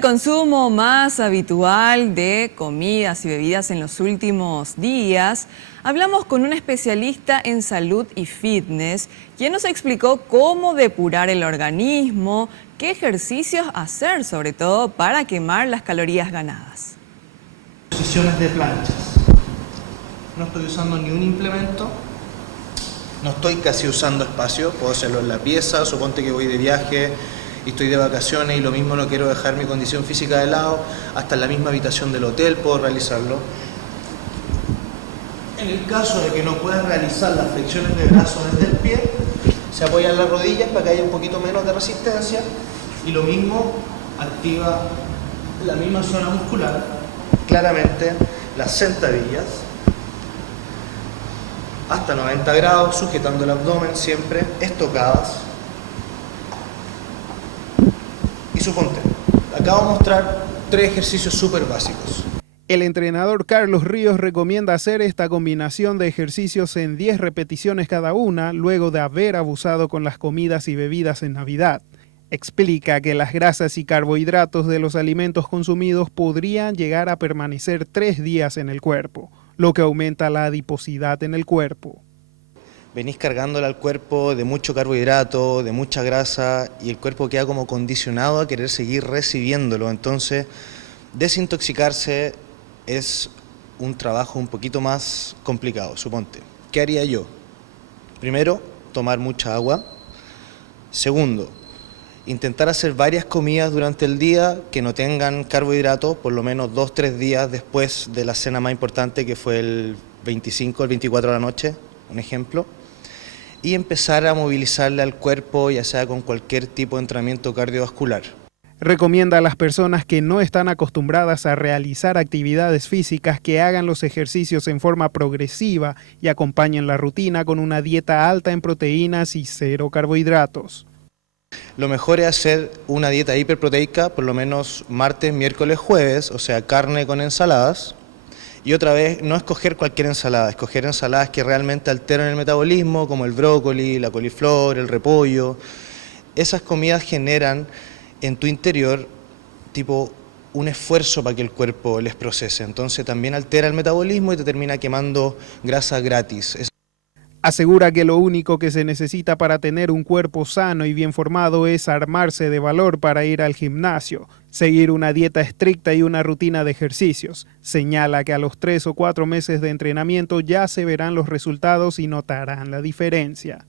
el consumo más habitual de comidas y bebidas en los últimos días, hablamos con un especialista en salud y fitness, quien nos explicó cómo depurar el organismo, qué ejercicios hacer, sobre todo para quemar las calorías ganadas. Posiciones de planchas. No estoy usando ni un implemento, no estoy casi usando espacio, puedo hacerlo en la pieza, suponte que voy de viaje y estoy de vacaciones y lo mismo no quiero dejar mi condición física de lado, hasta en la misma habitación del hotel puedo realizarlo. En el caso de que no puedas realizar las flexiones de brazo desde el pie, se apoyan las rodillas para que haya un poquito menos de resistencia y lo mismo activa la misma zona muscular, claramente las sentadillas, hasta 90 grados, sujetando el abdomen siempre, estocadas. Y suponte, acá voy a mostrar 3 ejercicios súper básicos. El entrenador Carlos Ríos recomienda hacer esta combinación de ejercicios en 10 repeticiones cada una, luego de haber abusado con las comidas y bebidas en Navidad. Explica que las grasas y carbohidratos de los alimentos consumidos podrían llegar a permanecer 3 días en el cuerpo, lo que aumenta la adiposidad en el cuerpo. Venís cargándole al cuerpo de mucho carbohidrato, de mucha grasa, y el cuerpo queda como condicionado a querer seguir recibiéndolo. Entonces, desintoxicarse es un trabajo un poquito más complicado, suponte. ¿Qué haría yo? Primero, tomar mucha agua. Segundo, intentar hacer varias comidas durante el día que no tengan carbohidratos, por lo menos 2-3 días después de la cena más importante, que fue el 25, el 24 de la noche, un ejemplo. Y empezar a movilizarle al cuerpo, ya sea con cualquier tipo de entrenamiento cardiovascular. Recomienda a las personas que no están acostumbradas a realizar actividades físicas que hagan los ejercicios en forma progresiva y acompañen la rutina con una dieta alta en proteínas y 0 carbohidratos. Lo mejor es hacer una dieta hiperproteica, por lo menos martes, miércoles, jueves, o sea, carne con ensaladas. Y otra vez, no escoger cualquier ensalada, escoger ensaladas que realmente alteren el metabolismo, como el brócoli, la coliflor, el repollo. Esas comidas generan en tu interior tipo un esfuerzo para que el cuerpo les procese. Entonces también altera el metabolismo y te termina quemando grasa gratis. Asegura que lo único que se necesita para tener un cuerpo sano y bien formado es armarse de valor para ir al gimnasio, seguir una dieta estricta y una rutina de ejercicios. Señala que a los 3 o 4 meses de entrenamiento ya se verán los resultados y notarán la diferencia.